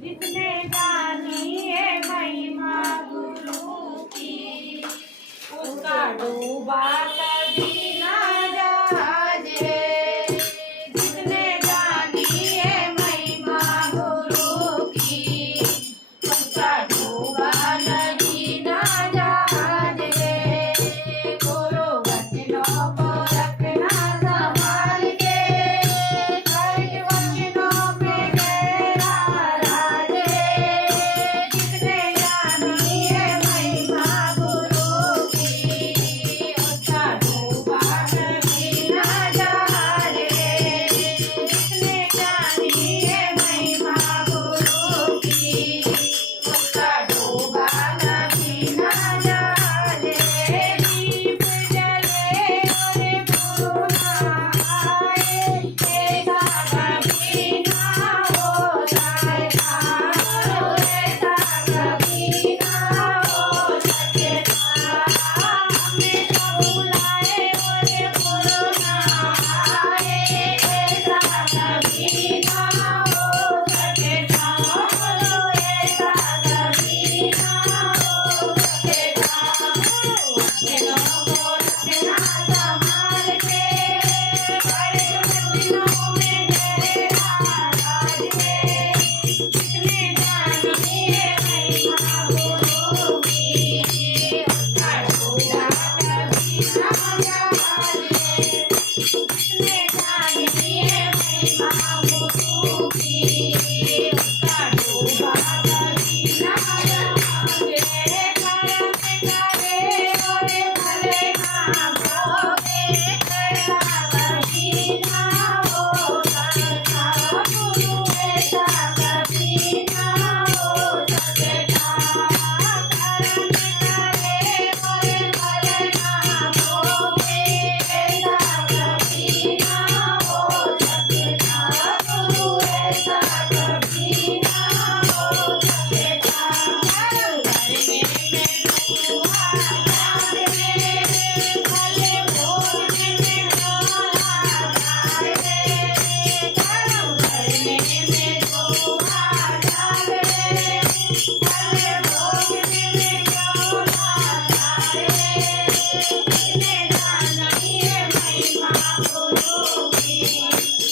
जिसने जानी है महिमा गुरु की, उसका डूबा कभी ना जहाज है। जिसने जानी है महिमा गुरु की, उसका डूबा कभी ना जहाज है। गुरु वचनों को रखना संभाल के, हर वचनों में गहरा राज है। जिसने जानी है महिमा गुरु की, उसका डूबा कभी ना जहाज है। जिसने जानी है महिमा गुरु की, उसका डूबा कभी ना जहाज है। दीप जले और गुरु ना आए, ऐसा कभी ना होता है। ऐसा कभी ना हो सकेगा। हमें तो बुलाए और गुरु ना आए, ऐसा कभी ना हो सकेगा। ऐसा कभी ना हो सकेगा। वचनों को रखना संभाल के, हर वचनों में गहरा राज है। जिसने जानी है महिमा गुरु की, उसका डूबा कभी ना जहाज है। जिसने जानी है महिमा गुरु की, उसका डूबा कभी ना जहाज है। कर्म करे और भले ना पाओगे, ऐसा कभी ना हो सकता। गुरु ऐसा कभी ना हो सकेगा। कर्म करे और भले ना पाओगे, ऐसा कभी ना हो सकेगा। गुरु ऐसा कभी ना हो सकेगा। करने में दुआ जान में, भले भोगने में डोला जाए। कर्म करने में दुआ जान में, भले भोगने में डोला जाए। जिसने जानी है महिमा गुरु की,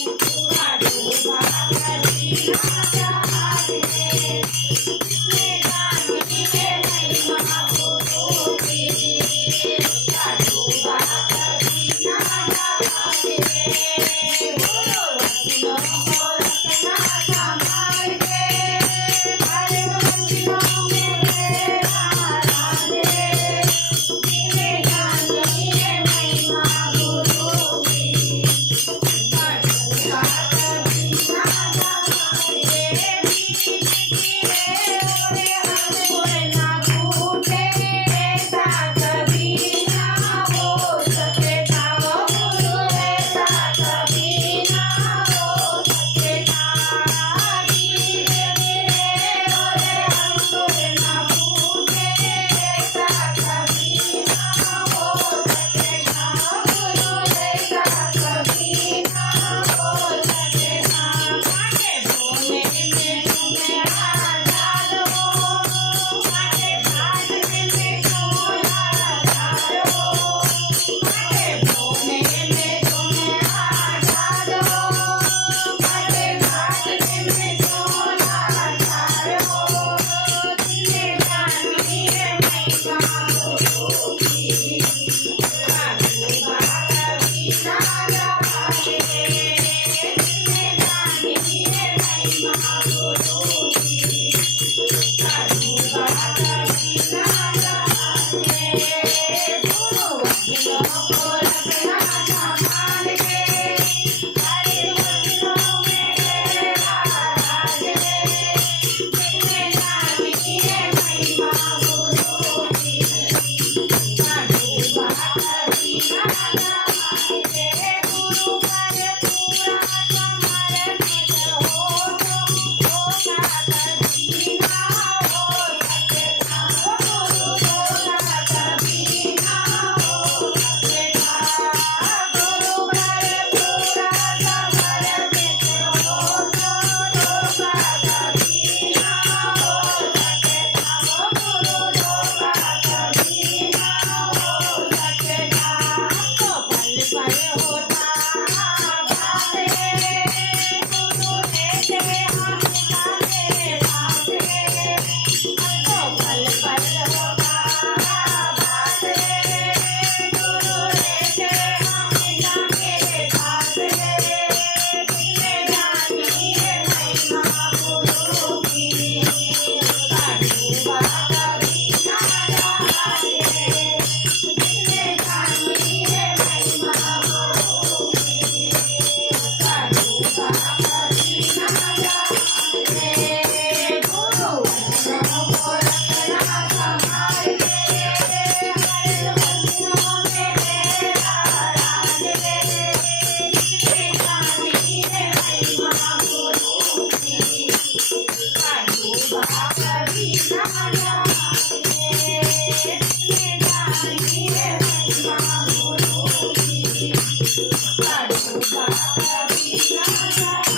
उसका डूबा कभी ना जहाज है। जिसने जानी है महिमा गुरु की, उसका डूबा कभी ना जहाज है। गुरु वचनों को रखना संभाल के, हर वचनों में गहरा राज है। जिसने जानी है महिमा गुरु की, उसका डूबा कभी ना जहाज है। बीच गिरे और अंकुर ना फूटे, ऐसा कभी ना हो सकेगा। गुरु ऐसा कभी ना हो सकेगा। बीज गिरे और अंकुर ना फूटे, ऐसा कभी ना हो सकेगा। गुरु ऐसा कभी ना हो सकेगा। कांटे बोने में तुम्हें आजाद हो, कांटे काटने में तुम आजाद हो। कांटे बोने में तुम्हें आजाद हो, कांटे काटने में तुम आजाद हो। जिसने जानी है महिमा गुरु की, उसका डूबा कभी ना जहाज है। जिसने जानी है महिमा गुरु की, उसका डूबा कभी ना जहाज है। गुरु वचनों को रखना संभाल के, हर वचनों में गहरा राज है। जिसने जानी है महिमा गुरु की, उसका डूबा कभी ना जहाज है। गुरु पर पूरा समर्पित हो तुम, होगा कभी महिमा गुरु की, उसका डूबा कभी ना जाए।